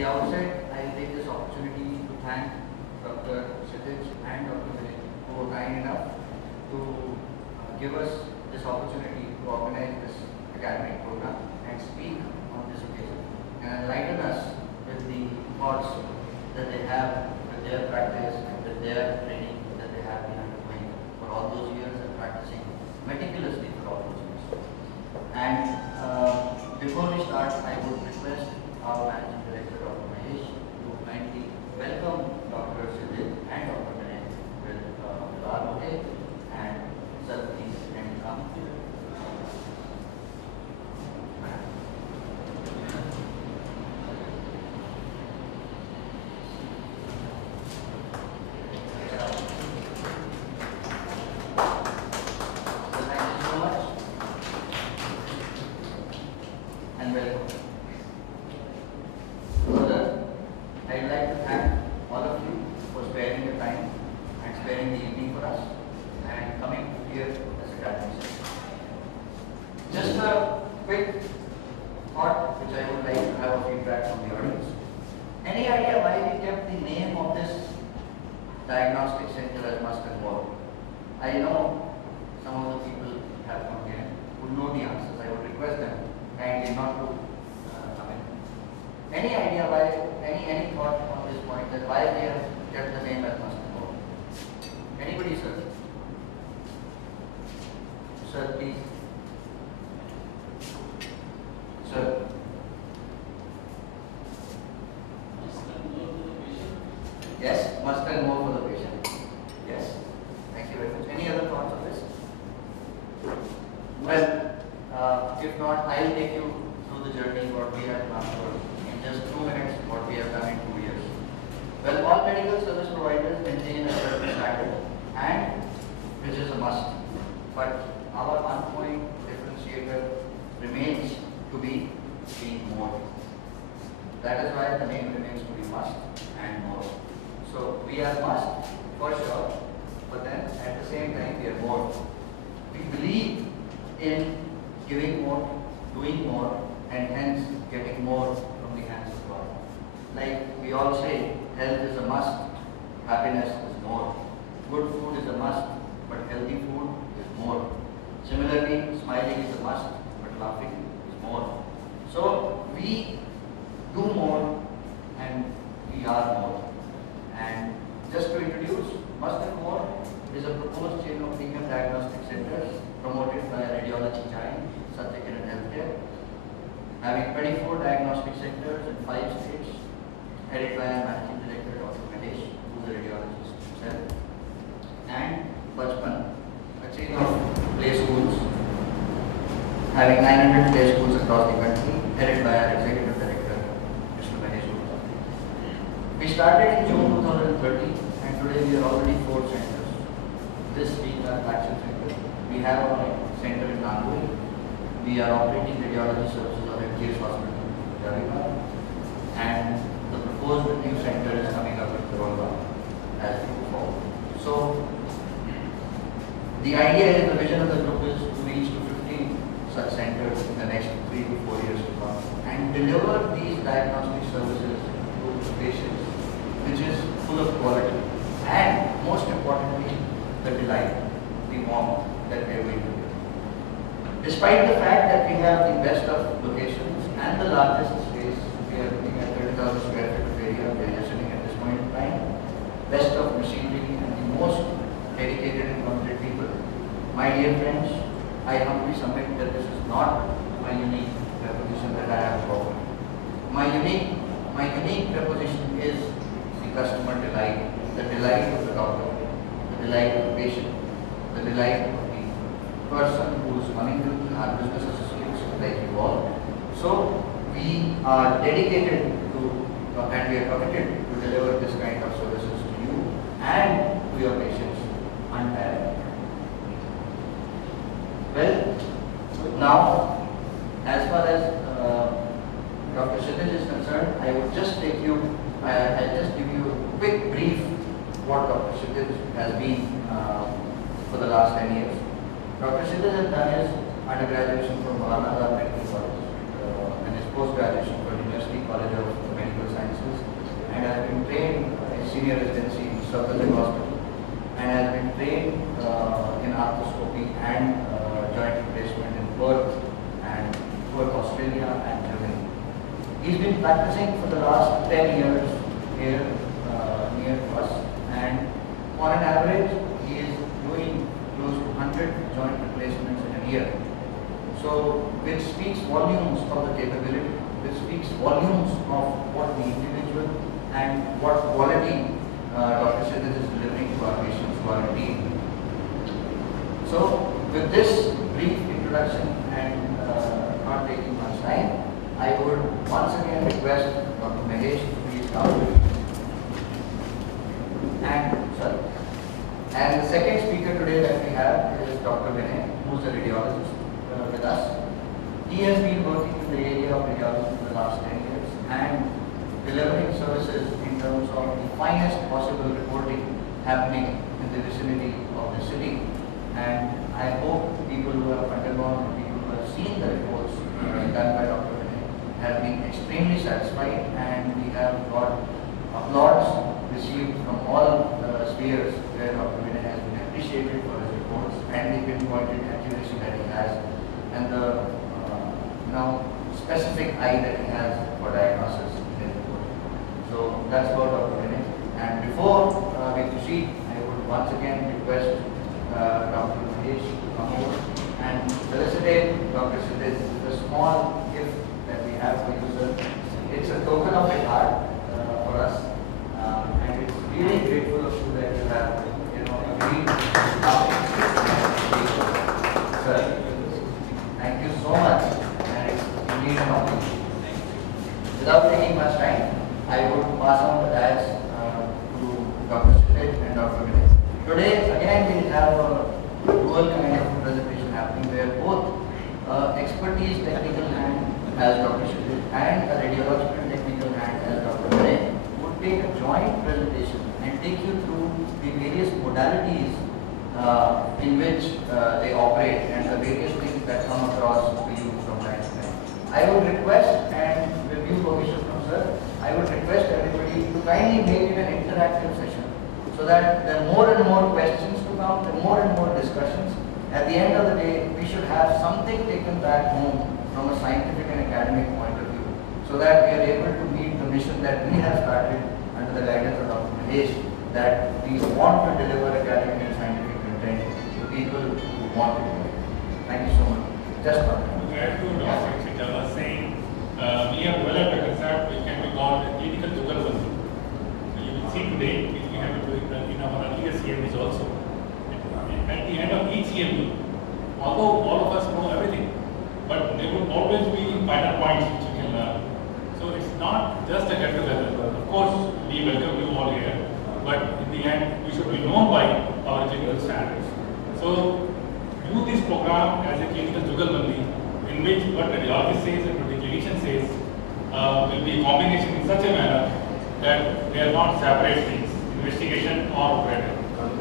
the outset, I will take this opportunity to thank Dr. Kshitij and Dr. Vinay who were kind enough to give us this opportunity to organize this academic program and speak on this occasion and enlighten us with the thoughts that they have with their practice and with their training that they have been undergoing for all those years and practicing meticulously for all those years. And before we start, I would request our Managing Director, Dr. Mahesh, to kindly welcome Dr. Kshitij and Dr. Vinay with our bouquet. And sir, please kindly come. So thank you so much and welcome. Further, I'd like to thank all of you for sparing your time and sparing the evening for us and coming here as academics. Just a quick thought which I would like to have a feedback from the audience. Any idea why we kept the name of this diagnostic center as Must and More? I know some of the people have come here who know the answers. I would request them kindly not to come in. Any idea why, any thought on this point that why they have kept the name as Must and More? Anybody, sir? Sir, please. Sir. Yes, must and more for the patient. Yes. Thank you very much. Any other thoughts on this? Well, if not, I'll take you through the journey what we have planned for in just 2 minutes, what we have done in 2 years. Well, all medical service providers maintain a certain standard, and which is a must. But our on-point differentiator remains to be being more. That is why the name remains to be must and more. So we are must for sure, but then at the same time we are more. We believe in giving more, doing more, and hence getting more from the hands of God. Like we all say, health is a must, happiness is more. Good food is a must, but healthy food is more. Similarly, smiling is a must, but laughing is more. So we do more and we are more. And just to introduce, Must and More is a proposed chain of premium diagnostic centers promoted by Radiology Giant, Satyakiran Healthcare, having 24 diagnostic centers in 5 states, headed by our Managing Director, Dr. Mahesh, who is a radiologist himself, and Bachpan, a chain of play schools, having 900 play schools across the country, headed by our Executive Director, Mr. Mahesh. We started in June 2013 and today we are already 4 centers. This being our flagship center. We have a center in Nagpur. We are operating radiology services of FGS Hospital, Jarima, and the proposed new center is coming up in Corona as we move forward. So, the idea is, the vision of the group is to reach to 15 such centers in the next 3 to 4 years to come and deliver these diagnostic services to patients, which is full of quality and most importantly, the delight, the warmth that we are going to give. Despite the fact that we have the best of locations and the largest space, we are looking at 30,000 square feet of area we are listening at this point in time, best of machinery and the most dedicated and committed people. My dear friends, I humbly submit that this is not my unique proposition that I have to offer. My unique proposition is the customer delight, the delight of the doctor, the delight of the patient, the delight of the person who is coming to our business associates like you all. So we are dedicated to and we are committed to deliver this kind of services to you and to your patients untiringly. Well, now as far as Dr. Kshitij is concerned, I would just take you, I'll just give you a quick brief what Dr. Kshitij has been for the last 10 years. Dr. Kshitij has done his undergraduation from Maulana Azad Medical College and his post-graduation from University College of Medical Sciences, and has been trained in senior residency in Safdurjung Hospital, and has been trained in arthroscopy and joint replacement in Perth, Australia and Germany. He's been practicing for the last 10 years here near to us, and on an average he is doing close to 100 joint replacements in a year. So which speaks volumes of the capability, which speaks volumes of what the individual and what quality Dr. Kshitij is delivering to our patients who are in need. So with this brief introduction and not taking much time, I would once again request Dr. Mahesh to please come. And the second speaker today that we have is Dr. Vinay, who is a radiologist with us. He has been working in the area of radiology for the last 10 years and delivering services in terms of the finest possible reporting happening in the vicinity of the city. And I hope people who have undergone, people who have seen the reports done by Dr. Vinay have been extremely satisfied, and we have got applause received from all spheres where Dr. Vinay has been appreciated for his reports and the pinpointed accuracy that he has, and the now specific eye that he has for diagnosis in his report. So that's about Dr. Vinay. And before we proceed, I would once again request Dr. Mahesh to come over and felicitate Dr. Kshitij with a small gift that we have for you, sir. It's a token of regard for us, and it's really grateful of you that you have, agreed. Sir, thank you so much, and it's indeed an honor. Without taking much time, I would pass on the dais to Dr. Kshitij and Dr. Vinay. Today, again, we have a dual kind of presentation happening where both expertise technical hand as Dr. Kshitij and a radiological technical hand as Dr. Vinay would take a joint presentation and take you through the various modalities in which they operate and the various things that come across to you from time to time. I would request, and with due permission from sir, I would request everybody to kindly make it an interactive session, so that there are more and more questions to come, there are more and more discussions. At the end of the day, we should have something taken back home from a scientific and academic point of view, so that we are able to meet the mission that we have started under the guidance of Dr. Mahesh, that we want to deliver academic and scientific content to people who want to do it. Thank you so much. Just one minute. To add to Dr. Kshitij was saying, we have developed a concept which can be called a clinical jugalbandi. So you will see today, we have to do it in our earlier CMEs also. At the end of each CME, although all of us know everything, but there will always be finer points which you can learn. So it's not just a get together. Of course, we welcome you all here, but in the end, we should be known by our clinical standards. So do this program as a clinical jugalbandi, in which what radiologist says and what the clinician says will be a combination in such a manner that they are not separate things, investigation or operative.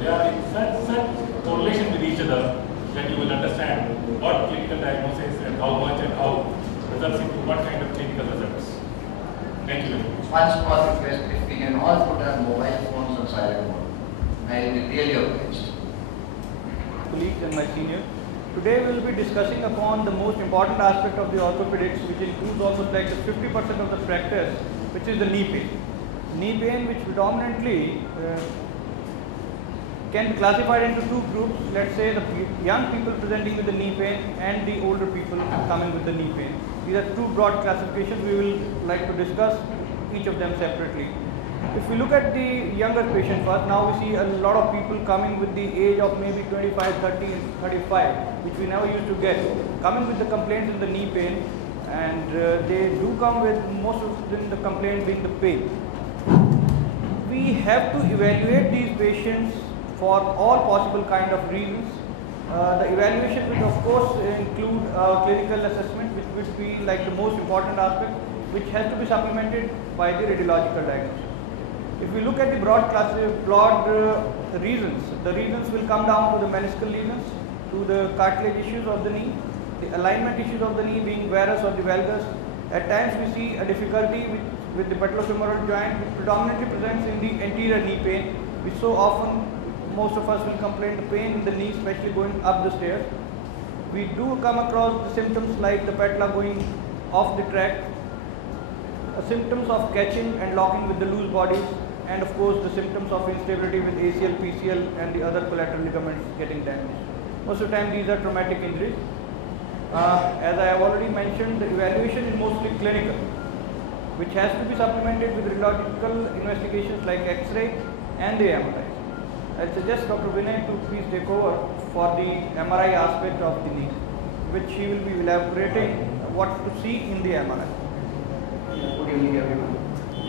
They are in such correlation with each other that you will understand what clinical diagnosis and how much and how results into what kind of clinical results. Thank you. One small request, if we can all put our mobile phones on silent mode, I will be really obliged. Colleagues and my seniors, today we will be discussing upon the most important aspect of the orthopedics, which includes almost like the 50% of the practice, which is the knee pain. Knee pain, which predominantly can be classified into two groups. Let's say the young people presenting with the knee pain and the older people coming with the knee pain. These are two broad classifications. We will like to discuss each of them separately. If we look at the younger patient first, now we see a lot of people coming with the age of maybe 25, 30, 35, which we never used to get, coming with the complaints in the knee pain, and they do come with most of them the complaint being the pain. We have to evaluate these patients for all possible kind of reasons. The evaluation will of course include clinical assessment, which would be like the most important aspect, which has to be supplemented by the radiological diagnosis. If we look at the broad reasons, the reasons will come down to the meniscal lesions, to the cartilage issues of the knee, the alignment issues of the knee being varus or the valgus. At times we see a difficulty with with the patellofemoral joint, which predominantly presents in the anterior knee pain, which so often most of us will complain the pain in the knee, especially going up the stairs. We do come across the symptoms like the patella going off the track, symptoms of catching and locking with the loose bodies, and of course the symptoms of instability with ACL, PCL and the other collateral ligaments getting damaged. Most of the time these are traumatic injuries. As I have already mentioned, the evaluation is mostly clinical, which has to be supplemented with radiological investigations like X-ray and the MRI. I suggest Dr. Vinay to please take over for the MRI aspect of the knee, which he will be elaborating what to see in the MRI. Good evening, everyone.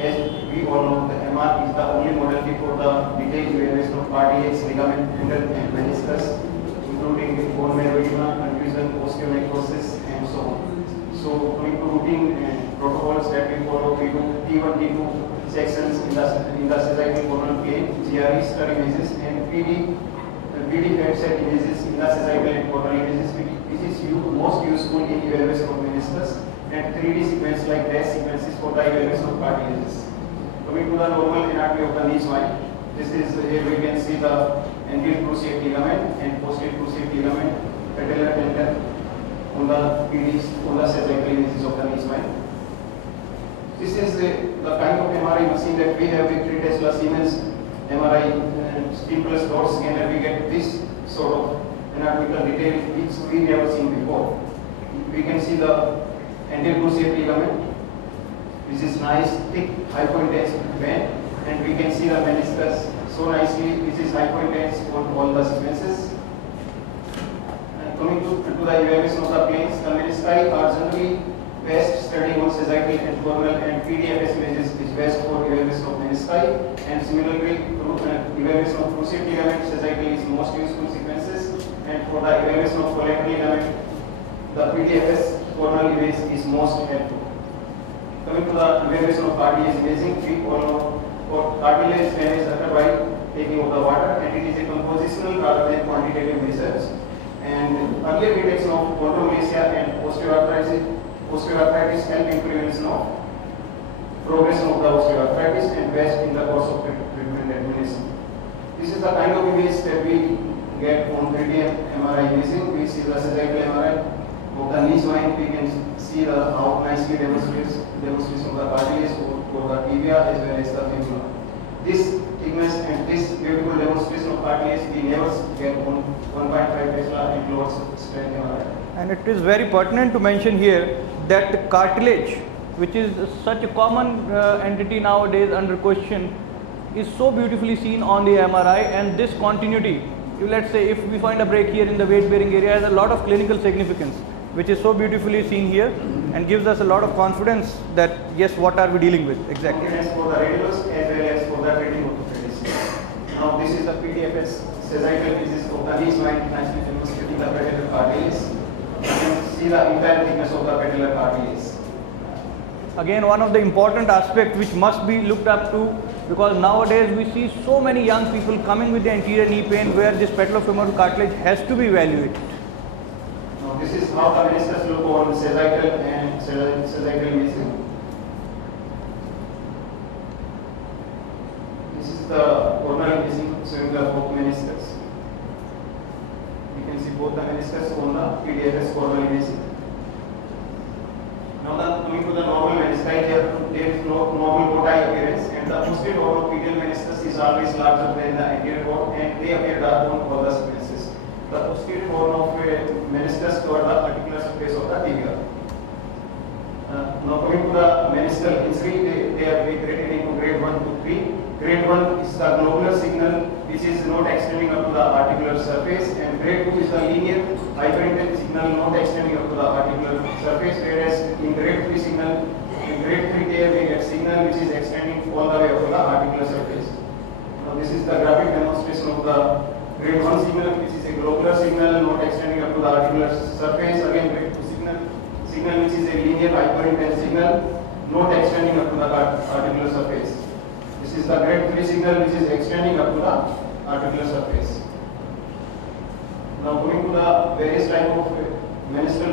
As we all know, the MR is the only modality for the detailed evaluation of cartilage, ligament, tendon, and meniscus, including bone marrow edema, contusion, osteonecrosis, and so on. So, coming to routine protocols that we follow, we do T1, T2 sections in the sagittal coronal plane, GRE star images, and PD head set images in the sagittal and coronal images, which is most useful in evaluation of meniscus, and 3D sequence like dash sequences for the evaluation of cartilages. Coming to the normal anatomy of the knee joint, this is here we can see the anterior cruciate ligament and posterior cruciate ligament, patellar tendon on the PDs, on the sagittal images of the knee joint. This is the kind of MRI machine that we have with 3 Tesla Siemens MRI steam plus dot scanner. We get this sort of anatomical detail which we never seen before. We can see the anterior cruciate ligament, which is nice, thick, hypointense vein, and we can see the meniscus so nicely, which is hypointense on all the sequences. And coming to the evaluation of the planes, the menisci are generally best studied on sagittal and coronal, and PDFS images is best for evaluation of menisci, and similarly evaluation of cruciate ligament, sagittal is most useful sequences, and for the evaluation of collateral ligament, the PDFS coronal image is most helpful. Coming to the evaluation of cartilage imaging, we all know for cartilage damage occurred by taking of the water, and it is a compositional rather than quantitative research. And earlier detection of chondromalacia and osteoarthritis help in prevention of progression of the osteoarthritis and best in the course of treatment administration. This is the kind of image that we get on 3D MRI imaging. We see the sagittal MRI of the knee joint. We can see how nicely demonstrates of the cartilage for the tibia as well as the fibula. This thickness and this beautiful demonstration of cartilage we never get on 1.5 Tesla and loads strength MRI. And it is very pertinent to mention here that the cartilage, which is such a common entity nowadays under question, is so beautifully seen on the MRI, and this continuity, let's say if we find a break here in the weight bearing area, has a lot of clinical significance, which is so beautifully seen here and gives us a lot of confidence that yes, what are we dealing with exactly. Confidence for the radiologist as well as for the treating orthopedist. Now this is the PDFS sagittal images of the knee joint, nicely demonstrating the patellar cartilage. You can see the entire thickness of the patellar cartilage. Again, one of the important aspects which must be looked up to, because nowadays we see so many young people coming with the anterior knee pain where this patellofemoral cartilage has to be evaluated. Now this is how the meniscus look on sagittal and sagittal imaging. This is the coronal imaging showing the both meniscus. You can see both the meniscus on the PDFS coronal imaging. Now coming to the normal menisci, there is no normal body appearance, and the posterior horn of medial meniscus is always larger than the anterior horn, and they appear dark on all the sequences. The posterior horn of meniscus cover the articular surface of the tibia. Now coming to the meniscal injury, they are graded into grade 1 to 3. Grade 1 is the globular signal which is not extending up to the articular surface, and grade 2 is the linear hyperintense signal not extending up to the articular surface, whereas in grade 3 signal, in grade 3 there we get signal which is extending all the way up to the articular surface. Now this is the graphic demonstration of the grade 1 signal, which is a globular signal not extending up to the articular surface. Again grade 2 signal which is a linear hyperintense signal not extending up to the articular surface. This is the grade 3 signal which is extending up to the articular surface. Now going to the various type of meniscal